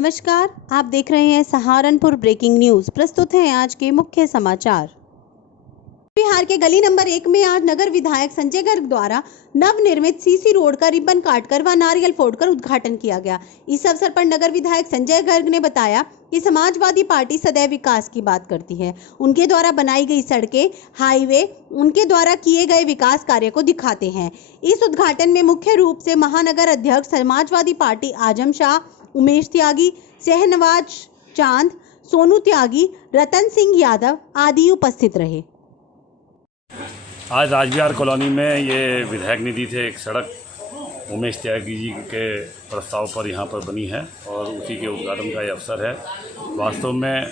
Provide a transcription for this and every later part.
नमस्कार, आप देख रहे हैं सहारनपुर ब्रेकिंग न्यूज। प्रस्तुत हैं आज के मुख्य समाचार। बिहार के गली नंबर 1 में आज नगर विधायक संजय गर्ग द्वारा नवनिर्मित सीसी रोड का रिबन काटकर व नारियल फोड़कर उद्घाटन किया गया। इस अवसर पर नगर विधायक संजय गर्ग ने बताया कि समाजवादी पार्टी सदैव विकास की बात करती है। उनके द्वारा बनाई गई सड़कें, हाईवे उनके द्वारा किए गए विकास कार्य को दिखाते हैं। इस उद्घाटन में मुख्य रूप से महानगर अध्यक्ष समाजवादी पार्टी आजम शाह, उमेश त्यागी, शहनवाज चांद, सोनू त्यागी, रतन सिंह यादव आदि उपस्थित रहे। आज राजविहार कॉलोनी में ये विधायक निधि से एक सड़क उमेश त्यागी जी के प्रस्ताव पर यहाँ पर बनी है और उसी के उद्घाटन का ये अवसर है। वास्तव में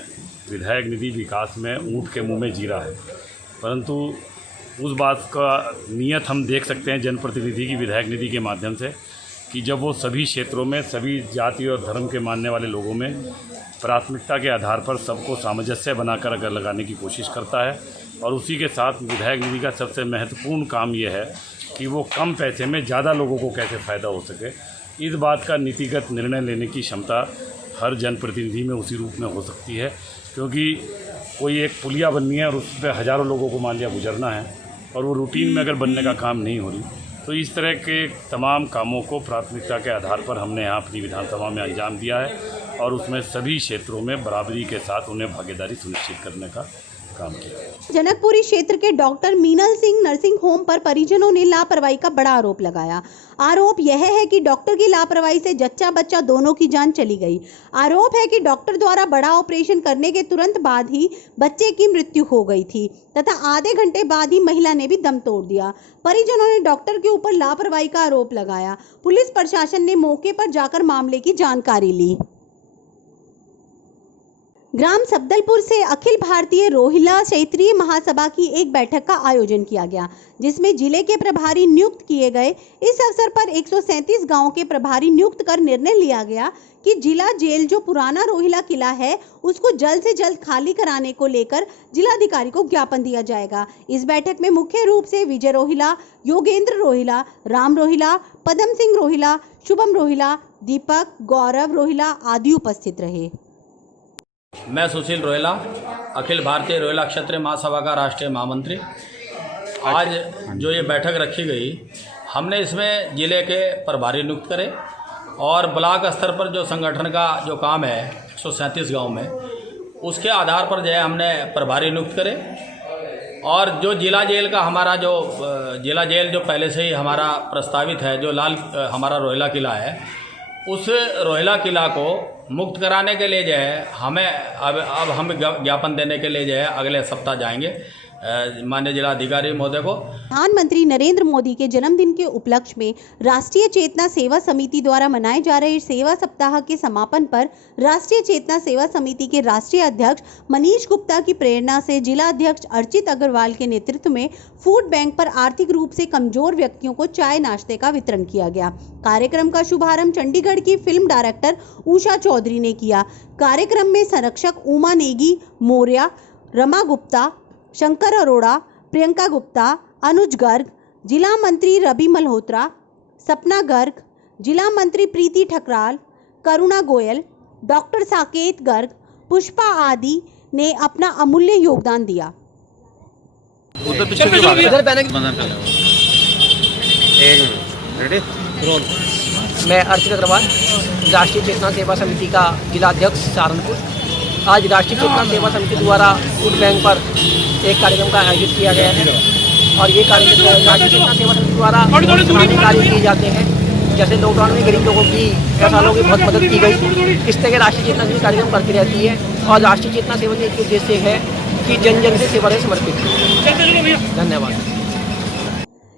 विधायक निधि विकास में ऊँट के मुंह में जीरा है, परंतु उस बात का नियत हम देख सकते हैं जनप्रतिनिधि की विधायक निधि के माध्यम से कि जब वो सभी क्षेत्रों में सभी जाति और धर्म के मानने वाले लोगों में प्राथमिकता के आधार पर सबको सामंजस्य बनाकर अगर लगाने की कोशिश करता है, और उसी के साथ विधायक निधि का सबसे महत्वपूर्ण काम ये है कि वो कम पैसे में ज़्यादा लोगों को कैसे फ़ायदा हो सके। इस बात का नीतिगत निर्णय लेने की क्षमता हर जनप्रतिनिधि में उसी रूप में हो सकती है, क्योंकि कोई एक पुलिया बननी है और उस पर हज़ारों लोगों को मान लिया गुजरना है और वो रूटीन में अगर बनने का काम नहीं हो रही, तो इस तरह के तमाम कामों को प्राथमिकता के आधार पर हमने यहाँ अपनी विधानसभा में अंजाम दिया है और उसमें सभी क्षेत्रों में बराबरी के साथ उन्हें भागीदारी सुनिश्चित करने का काम किया। जनकपुरी क्षेत्र के doctor Meenal Singh nursing home पर परिजनों ने लापरवाही का बड़ा आरोप लगाया। आरोप यह है कि डॉक्टर की लापरवाही से जच्चा बच्चा दोनों की जान चली गई। आरोप है कि डॉक्टर द्वारा बड़ा ऑपरेशन करने के तुरंत बाद ही बच्चे की मृत्यु हो गई थी तथा आधे घंटे बाद ही महिला ने भी दम तोड़ दिया। परिजनों ने डॉक्टर के ऊपर लापरवाही का आरोप लगाया। पुलिस प्रशासन ने मौके पर जाकर मामले की जानकारी ली। ग्राम सब्दलपुर से अखिल भारतीय रोहिला क्षेत्रीय महासभा की एक बैठक का आयोजन किया गया, जिसमें जिले के प्रभारी नियुक्त किए गए। इस अवसर पर 137 गांवों के प्रभारी नियुक्त कर निर्णय लिया गया कि जिला जेल जो पुराना रोहिला किला है उसको जल्द से जल्द खाली कराने को लेकर जिलाधिकारी को ज्ञापन दिया जाएगा। इस बैठक में मुख्य रूप से विजय रोहिला, योगेंद्र रोहिला, राम रोहिला, पदम सिंह रोहिला, शुभम रोहिला, दीपक, गौरव रोहिला आदि उपस्थित रहे। मैं सुशील रोहिला, अखिल भारतीय रोहिला क्षेत्रीय महासभा का राष्ट्रीय महामंत्री। आज जो ये बैठक रखी गई, हमने इसमें जिले के प्रभारी नियुक्त करे और ब्लॉक स्तर पर जो संगठन का जो काम है 137 गांव में, उसके आधार पर जो है हमने प्रभारी नियुक्त करे। और जो जिला जेल का हमारा जो जिला जेल जो पहले से ही हमारा प्रस्तावित है, जो हमारा रोहिला किला है, उस रोहिला किला को मुक्त कराने के लिए जो है हमें अब हम ज्ञापन देने के लिए जो है अगले सप्ताह जाएंगे माननीय जिलाधिकारी महोदय को। प्रधानमंत्री नरेंद्र मोदी के जन्मदिन के उपलक्ष्य में राष्ट्रीय चेतना सेवा समिति द्वारा मनाए जा रहे सेवा सप्ताह के समापन पर राष्ट्रीय चेतना सेवा समिति के राष्ट्रीय अध्यक्ष मनीष गुप्ता की प्रेरणा से जिला अध्यक्ष अर्चित अग्रवाल के नेतृत्व में फूड बैंक पर आर्थिक रूप से कमजोर व्यक्तियों को चाय नाश्ते का वितरण किया गया। कार्यक्रम का शुभारंभ चंडीगढ़ की फिल्म डायरेक्टर उषा चौधरी ने किया। कार्यक्रम में संरक्षक उमा नेगी मौर्य, रमा गुप्ता, शंकर अरोड़ा, प्रियंका गुप्ता, अनुज गर्ग, जिला मंत्री रवि मल्होत्रा, सपना गर्ग, जिला मंत्री प्रीति ठकराल, करुणा गोयल, डॉक्टर साकेत गर्ग, पुष्पा आदि ने अपना अमूल्य योगदान दिया। मैं अर्चित अग्रवाल, राष्ट्रीय चेतना सेवा समिति का जिलाध्यक्ष सहारनपुर। आज राष्ट्रीय चेतना सेवा समिति द्वारा फूड बैंक पर एक कार्यक्रम का आयोजित किया गया है और ये कार्यक्रम राष्ट्रीय चेतना सेवा समिति द्वारा अनेक कार्य किए जाते हैं। जैसे लॉकडाउन में गरीब लोगों की, किसानों की बहुत मदद की गई। इस तरह के राष्ट्रीय चेतना भी कार्यक्रम करती रहती है और राष्ट्रीय चेतना सेवा के उद्देश्य है कि जन जन से सेवा समर्पित। धन्यवाद।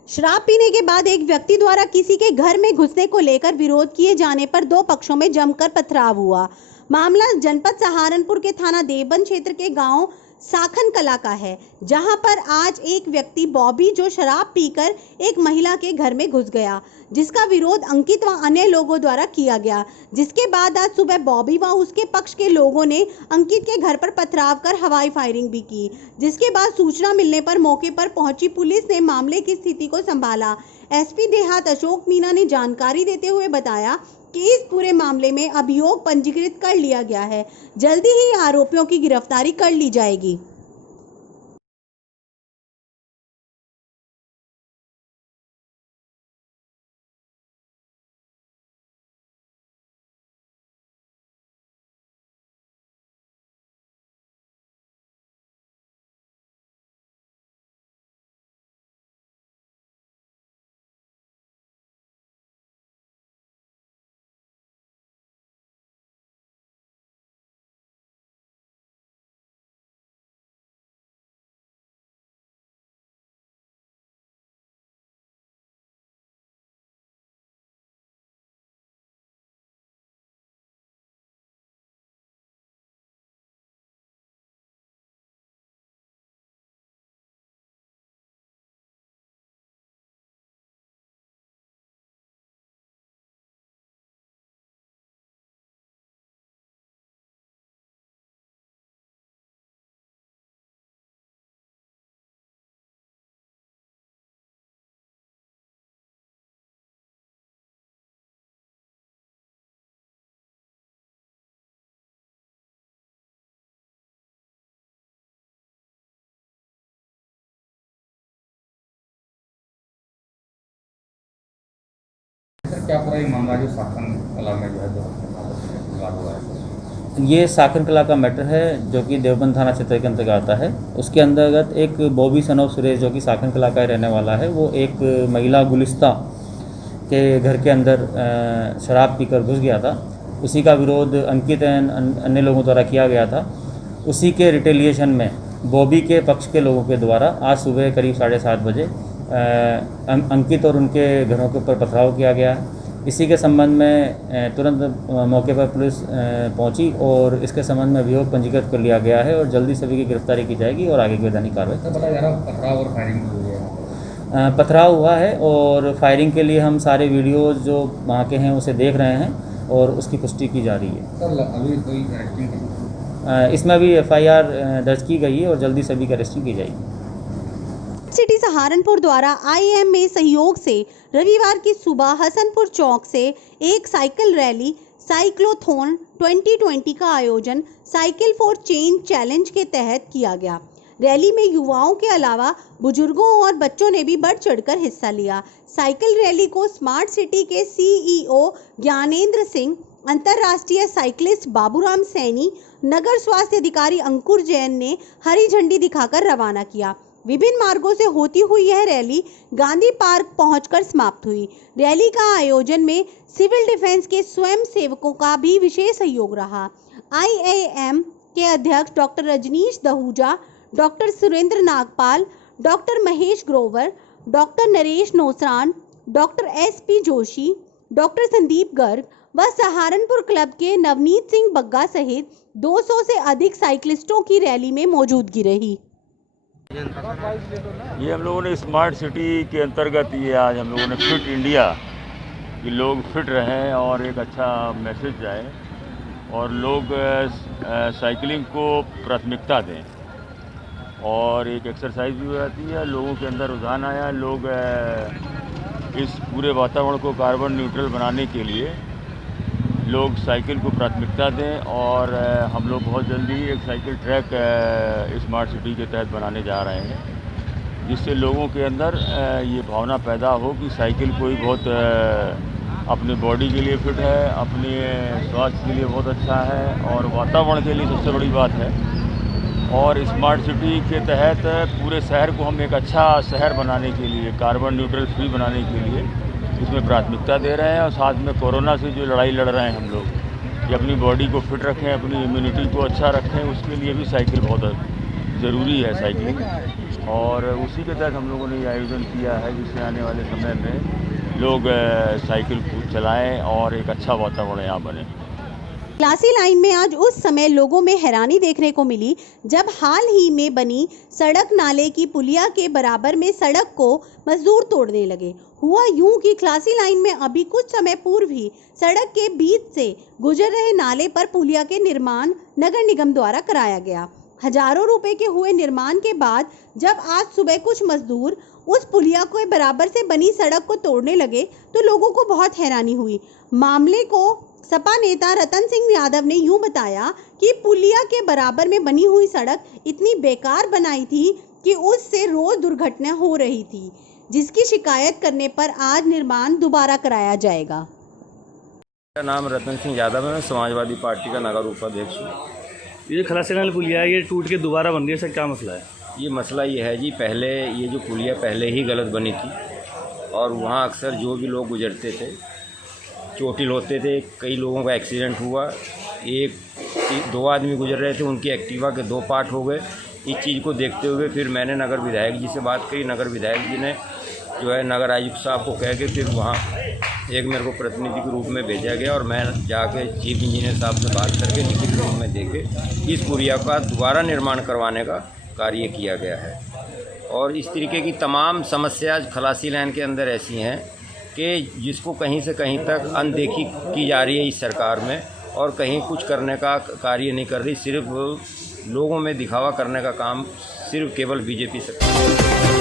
शराब पीने के बाद एक व्यक्ति द्वारा किसी के घर में घुसने को लेकर विरोध किए जाने पर दो पक्षों में जमकर पथराव हुआ। मामला जनपद सहारनपुर के थाना देवबंद क्षेत्र के गांव साखन कला का है, जहां पर आज एक व्यक्ति बॉबी जो शराब पीकर एक महिला के घर में घुस गया, जिसका विरोध अंकित व अन्य लोगों द्वारा किया गया। जिसके बाद आज सुबह बॉबी व उसके पक्ष के लोगों ने अंकित के घर पर पथराव कर हवाई फायरिंग भी की। जिसके बाद सूचना मिलने पर मौके पर पहुंची पुलिस ने मामले की स्थिति को संभाला। एसपी देहात अशोक मीना ने जानकारी देते हुए बताया कि इस पूरे मामले में अभियोग पंजीकृत कर लिया गया है। जल्दी ही आरोपियों की गिरफ्तारी कर ली जाएगी। सर क्या पूरा ये मामला जो साखन कला में जो है जो विवाद हुआ है? ये साखन कला का मैटर है जो कि देवबंद थाना क्षेत्र के अंतर्गत आता है। उसके अंतर्गत एक बॉबी सन ऑफ सुरेश जो कि साखन कला का रहने वाला है, वो एक महिला गुलिस्ता के घर के अंदर शराब पीकर घुस गया था। उसी का विरोध अंकित एवं अन्य लोगों द्वारा किया गया था। उसी के रिटेलिएशन में बॉबी के पक्ष के लोगों के द्वारा आज सुबह करीब 7:30 बजे अंकित और उनके घरों के ऊपर पथराव किया गया है। इसी के संबंध में तुरंत मौके पर पुलिस पहुंची और इसके संबंध में अभियोग पंजीकृत कर लिया गया है और जल्दी सभी की गिरफ्तारी की जाएगी और आगे की वैधानिक कार्रवाई। तो बताया जा रहा है पथराव और फायरिंग हुई है। पथराव हुआ है और फायरिंग के लिए हम सारे वीडियोज़ जो वहाँ के हैं उसे देख रहे हैं और उसकी पुष्टि की जा रही है। सर अभी कोई अरेस्टिंग इसमें अभी FIR दर्ज की गई है और जल्दी सभी की अरेस्टिंग की जाएगी। सिटी सहारनपुर द्वारा IMA सहयोग से रविवार की सुबह हसनपुर चौक से एक साइकिल रैली साइक्लोथॉन 2020 का आयोजन साइकिल फॉर चेंज चैलेंज के तहत किया गया। रैली में युवाओं के अलावा बुजुर्गों और बच्चों ने भी बढ़ चढ़कर हिस्सा लिया। साइकिल रैली को स्मार्ट सिटी के CEO ज्ञानेंद्र सिंह, अंतर्राष्ट्रीय साइकिलिस्ट बाबूराम सैनी, नगर स्वास्थ्य अधिकारी अंकुर जैन ने हरी झंडी दिखाकर रवाना किया। विभिन्न मार्गों से होती हुई यह रैली गांधी पार्क पहुंचकर समाप्त हुई। रैली का आयोजन में सिविल डिफेंस के स्वयं सेवकों का भी विशेष सहयोग रहा। IAM के अध्यक्ष doctor Rajneesh Dahuja, doctor Surendra Nagpal, doctor Mahesh Grover, doctor Naresh Nosran, doctor SP Joshi, doctor Sandeep Garg व सहारनपुर क्लब के नवनीत सिंह बग्गा सहित 200 से अधिक साइकिलिस्टों की रैली में मौजूदगी रही। ये हम लोगों ने स्मार्ट सिटी के अंतर्गत ये आज हम लोगों ने फिट इंडिया कि लोग फिट रहें और एक अच्छा मैसेज जाए और लोग साइकिलिंग को प्राथमिकता दें और एक एक्सरसाइज भी हो जाती है। लोगों के अंदर रुझान आया, लोग इस पूरे वातावरण को कार्बन न्यूट्रल बनाने के लिए लोग साइकिल को प्राथमिकता दें और हम लोग बहुत जल्दी एक साइकिल ट्रैक स्मार्ट सिटी के तहत बनाने जा रहे हैं, जिससे लोगों के अंदर ये भावना पैदा हो कि साइकिल कोई बहुत अपनी बॉडी के लिए फिट है, अपने स्वास्थ्य के लिए बहुत अच्छा है और वातावरण के लिए सबसे बड़ी बात है। और स्मार्ट सिटी के तहत पूरे शहर को हम एक अच्छा शहर बनाने के लिए, कार्बन न्यूट्रल फ्री बनाने के लिए इसमें प्राथमिकता दे रहे हैं और साथ में कोरोना से जो लड़ाई लड़ रहे हैं हम लोग कि अपनी बॉडी को फिट रखें, अपनी इम्यूनिटी को अच्छा रखें, उसके लिए भी साइकिल बहुत ज़रूरी है साइकिलिंग। और उसी के तहत हम लोगों ने ये आयोजन किया है जिससे आने वाले समय में लोग साइकिल को चलाएं और एक अच्छा वातावरण यहाँ बने। क्लासी लाइन में आज उस समय लोगों में हैरानी देखने को मिली जब हाल ही में बनी सड़क नाले की पुलिया के बराबर में सड़क को मजदूर तोड़ने लगे। हुआ यूं कि क्लासी लाइन में अभी कुछ समय पूर्व ही सड़क के बीच से गुजर रहे नाले पर पुलिया के निर्माण नगर निगम द्वारा कराया गया। हजारों रुपए के हुए निर्माण के बाद जब आज सुबह कुछ मजदूर उस पुलिया को बराबर से बनी सड़क को तोड़ने लगे तो लोगों को बहुत हैरानी हुई। मामले को सपा नेता रतन सिंह यादव ने यूं बताया कि पुलिया के बराबर में बनी हुई सड़क इतनी बेकार बनाई थी कि उससे रोज दुर्घटना हो रही थी, जिसकी शिकायत करने पर आज निर्माण दोबारा कराया जाएगा। मेरा नाम रतन सिंह यादव है, मैं समाजवादी पार्टी का नगर उपाध्यक्ष हूँ। ये खलासी नाल पुलिया है, ये टूट के दोबारा बन रही है, सर क्या मसला है? ये मसला ये है जी, पहले ये जो पुलिया पहले ही गलत बनी थी और वहाँ अक्सर जो भी लोग गुजरते थे चोटिल होते थे, कई लोगों का एक्सीडेंट हुआ, दो आदमी गुजर रहे थे, उनकी एक्टिवा के 2 पार्ट हो गए। इस चीज़ को देखते हुए फिर मैंने नगर विधायक जी से बात करी। नगर विधायक जी ने जो है नगर आयुक्त साहब को कह के फिर वहाँ एक मेरे को प्रतिनिधि के रूप में भेजा गया और मैं जाके चीफ इंजीनियर साहब से बात करके लिखित रूप में देके इस पुलिया का दोबारा निर्माण करवाने का कार्य किया गया है। और इस तरीके की तमाम समस्या खलासी लाइन के अंदर ऐसी हैं कि जिसको कहीं से कहीं तक अनदेखी की जा रही है इस सरकार में और कहीं कुछ करने का कार्य नहीं कर रही, सिर्फ लोगों में दिखावा करने का काम सिर्फ केवल बीजेपी सरकार।